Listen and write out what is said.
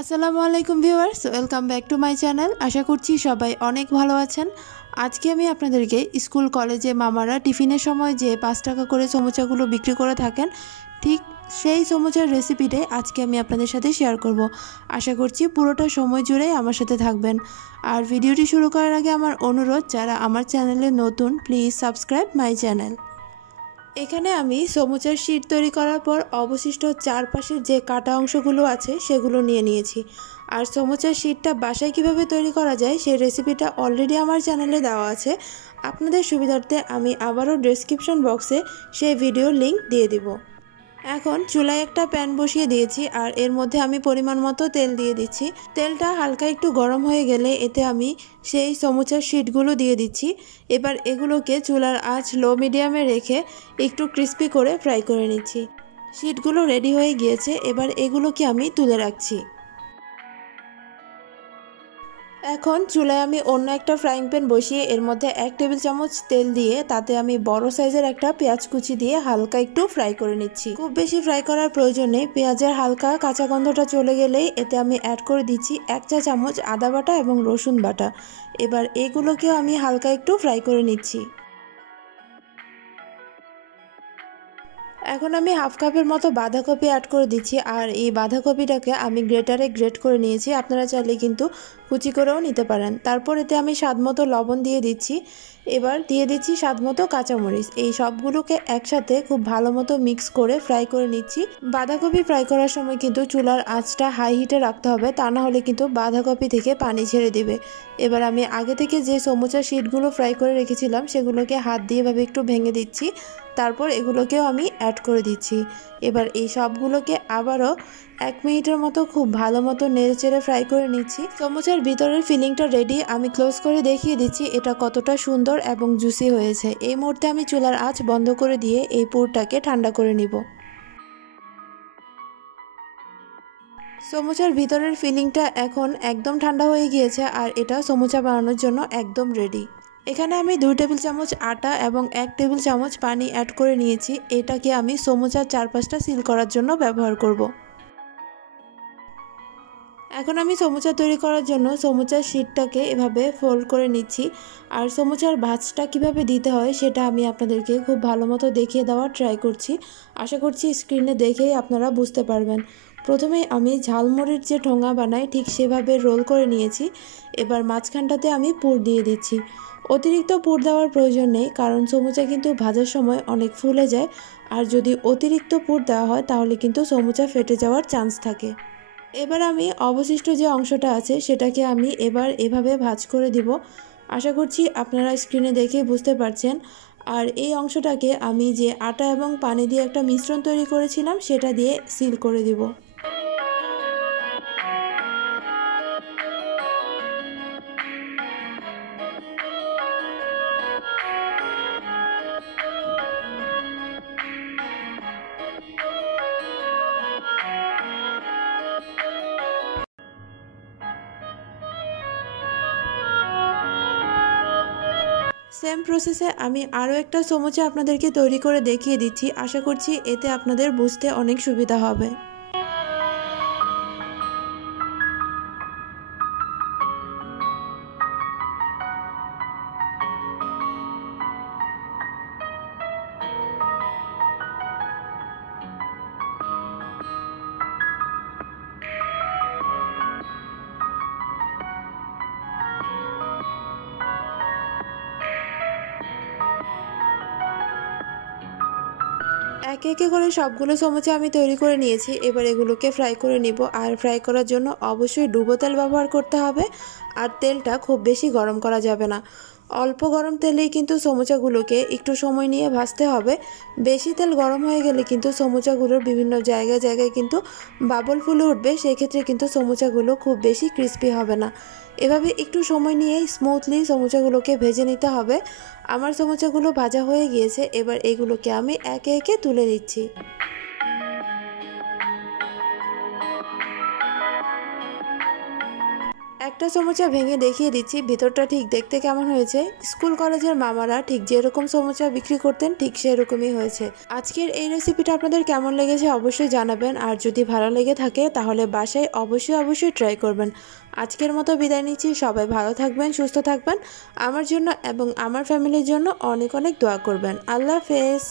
আসসালামু আলাইকুম viewers, welcome back to my channel. আশা করছি সবাই অনেক ভালো আছেন। আজকে আমি আপনাদেরকে স্কুল কলেজে মামারা টিফিনের সময় যে 5 টাকা করে সমুচাগুলো বিক্রি করে থাকেন, ঠিক সেই সমুচার রেসিপিটাই আজকে আমি আপনাদের সাথে শেয়ার করব। আশা করছি পুরোটা সময় জুড়েই আমার সাথে থাকবেন। আর ভিডিওটি শুরু করার আগে আমার অনুরোধ, যারা আমার চ্যানেলে নতুন প্লিজ সাবস্ক্রাইব মাই চ্যানেল। এখানে আমি সমুচার শীট তৈরি করার পর অবশিষ্ট চারপাশের যে কাটা অংশগুলো আছে সেগুলো নিয়ে নিয়েছি। আর সমুচার শীটটা বাসায় কিভাবে তৈরি করা যায় সেই রেসিপিটা অলরেডি আমার চ্যানেলে দেওয়া আছে। আপনাদের সুবিধার্থে আমি আবারও ডেসক্রিপশন বক্সে সেই ভিডিওর লিংক দিয়ে দিব। এখন চুলায় একটা প্যান বসিয়ে দিয়েছি আর এর মধ্যে আমি পরিমাণ মতো তেল দিয়ে দিচ্ছি। তেলটা হালকা একটু গরম হয়ে গেলে এতে আমি সেই সমুচার শীটগুলো দিয়ে দিচ্ছি। এবার এগুলোকে চুলার আঁচ লো মিডিয়ামে রেখে একটু ক্রিস্পি করে ফ্রাই করে নিচ্ছি। শীটগুলো রেডি হয়ে গিয়েছে, এবার এগুলোকে আমি তুলে রাখছি। এখন চুলায় আমি অন্য একটা ফ্রাইং প্যান বসিয়ে এর মধ্যে 1 টেবিল চামচ তেল দিয়ে তাতে আমি বড় সাইজের একটা পেঁয়াজ কুচি দিয়ে হালকা একটু ফ্রাই করে নিচ্ছি। খুব বেশি ফ্রাই করার প্রয়োজন নেই, পেঁয়াজের হালকা কাঁচা গন্ধটা চলে গেলেই এতে আমি অ্যাড করে দিচ্ছি 1 চা চামচ আদা বাটা এবং রসুন বাটা। এবার এগুলোকেও আমি হালকা একটু ফ্রাই করে নিচ্ছি। এখন আমি হাফ কাপের মতো বাঁধাকপি অ্যাড করে দিচ্ছি আর এই বাঁধাকপিটাকে আমি গ্রেটারে গ্রেট করে নিয়েছি। আপনারা চাইলে কিন্তু কুচি করেও নিতে পারেন। তারপর এতে আমি স্বাদমতো লবণ দিয়ে দিচ্ছি। এবার দিয়ে দিচ্ছি স্বাদমতো কাঁচামরিচ। এই সবগুলোকে একসাথে খুব ভালো মতো মিক্স করে ফ্রাই করে নিচ্ছি। বাঁধাকপি ফ্রাই করার সময় কিন্তু চুলার আঁচটা হাই হিটে রাখতে হবে, তা না হলে কিন্তু বাঁধাকপি থেকে পানি ছেড়ে দিবে। এবার আমি আগে থেকে যে সমুচা শীটগুলো ফ্রাই করে রেখেছিলাম সেগুলোকে হাত দিয়ে এভাবে একটু ভেঙে দিচ্ছি। তারপর এগুলোকেও আমি অ্যাড করে দিচ্ছি। এবার এই সবগুলোকে আবারও 1 মিনিটের মতো খুব ভালো মতো নেড়েচেড়ে ফ্রাই করে নিচ্ছি। সমুচার ভিতরের ফিলিংটা রেডি। আমি ক্লোজ করে দেখিয়ে দিচ্ছি এটা কতটা সুন্দর এবং জুসি হয়েছে। এই মুহূর্তে আমি চুলার আঁচ বন্ধ করে দিয়ে এই পুরটাকে ঠান্ডা করে নিব। সমুচার ভিতরের ফিলিংটা এখন একদম ঠান্ডা হয়ে গিয়েছে আর এটা সমুচা বানানোর জন্য একদম রেডি। এখানে আমি 2 টেবিল চামচ আটা এবং 1 টেবিল চামচ পানি অ্যাড করে নিয়েছি। এটাকে আমি সমুচার চারপাশটা সিল করার জন্য ব্যবহার করব। এখন আমি সমুচা তৈরি করার জন্য সমুচার শীটটাকে এভাবে ফোল্ড করে নিচ্ছি। আর সমুচার ভাঁজটা কিভাবে দিতে হয় সেটা আমি আপনাদেরকে খুব ভালো মতো দেখিয়ে দেওয়ার ট্রাই করছি। আশা করছি স্ক্রিনে দেখেই আপনারা বুঝতে পারবেন। প্রথমে আমি ঝালমুড়ির যে ঠোঙা বানাই ঠিক সেভাবে রোল করে নিয়েছি। এবার মাঝখানটাতে আমি পুর দিয়ে দিচ্ছি। অতিরিক্ত পুর দেওয়ার প্রয়োজন নেই, কারণ সমুচা কিন্তু ভাজার সময় অনেক ফুলে যায়। আর যদি অতিরিক্ত পুর দেওয়া হয় তাহলে কিন্তু সমুচা ফেটে যাওয়ার চান্স থাকে। এবার আমি অবশিষ্ট যে অংশটা আছে সেটাকে আমি এবার এভাবে ভাঁজ করে দিব। আশা করছি আপনারা স্ক্রিনে দেখেই বুঝতে পারছেন। আর এই অংশটাকে আমি যে আটা এবং পানি দিয়ে একটা মিশ্রণ তৈরি করেছিলাম সেটা দিয়ে সিল করে দিব। সেম প্রসেসে আমি আরও একটা সমুচা আপনাদেরকে তৈরি করে দেখিয়ে দিচ্ছি। আশা করছি এতে আপনাদের বুঝতে অনেক সুবিধা হবে। একে একে করে সবগুলো সমুচা আমি তৈরি করে নিয়েছি। এবার এগুলোকে ফ্রাই করে নিব। আর ফ্রাই করার জন্য অবশ্যই ডুবো তেল ব্যবহার করতে হবে। আর তেলটা খুব বেশি গরম করা যাবে না, অল্প গরম তেলেই কিন্তু সমুচাগুলোকে একটু সময় নিয়ে ভাজতে হবে। বেশি তেল গরম হয়ে গেলে কিন্তু সমুচাগুলোর বিভিন্ন জায়গায় জায়গায় কিন্তু বাবল ফুলে উঠবে, সেক্ষেত্রে কিন্তু সমুচাগুলো খুব বেশি ক্রিস্পি হবে না। এভাবে একটু সময় নিয়েই স্মুথলি সমুচাগুলোকে ভেজে নিতে হবে। আমার সমুচাগুলো ভাজা হয়ে গিয়েছে, এবার এগুলোকে আমি একে একে তুলে নিচ্ছি। একটা সমুচা ভেঙে দেখিয়ে দিচ্ছি ভিতরটা ঠিক দেখতে কেমন হয়েছে। স্কুল কলেজের মামারা ঠিক যেরকম সমুচা বিক্রি করতেন ঠিক সেরকমই হয়েছে। আজকের এই রেসিপিটা আপনাদের কেমন লেগেছে অবশ্যই জানাবেন, আর যদি ভালো লেগে থাকে তাহলে বাসায় অবশ্যই ট্রাই করবেন। আজকের মতো বিদায় নিচ্ছি, সবাই ভালো থাকবেন, সুস্থ থাকবেন, আমার জন্য এবং আমার ফ্যামিলির জন্য অনেক অনেক দোয়া করবেন। আল্লাহ হাফেজ।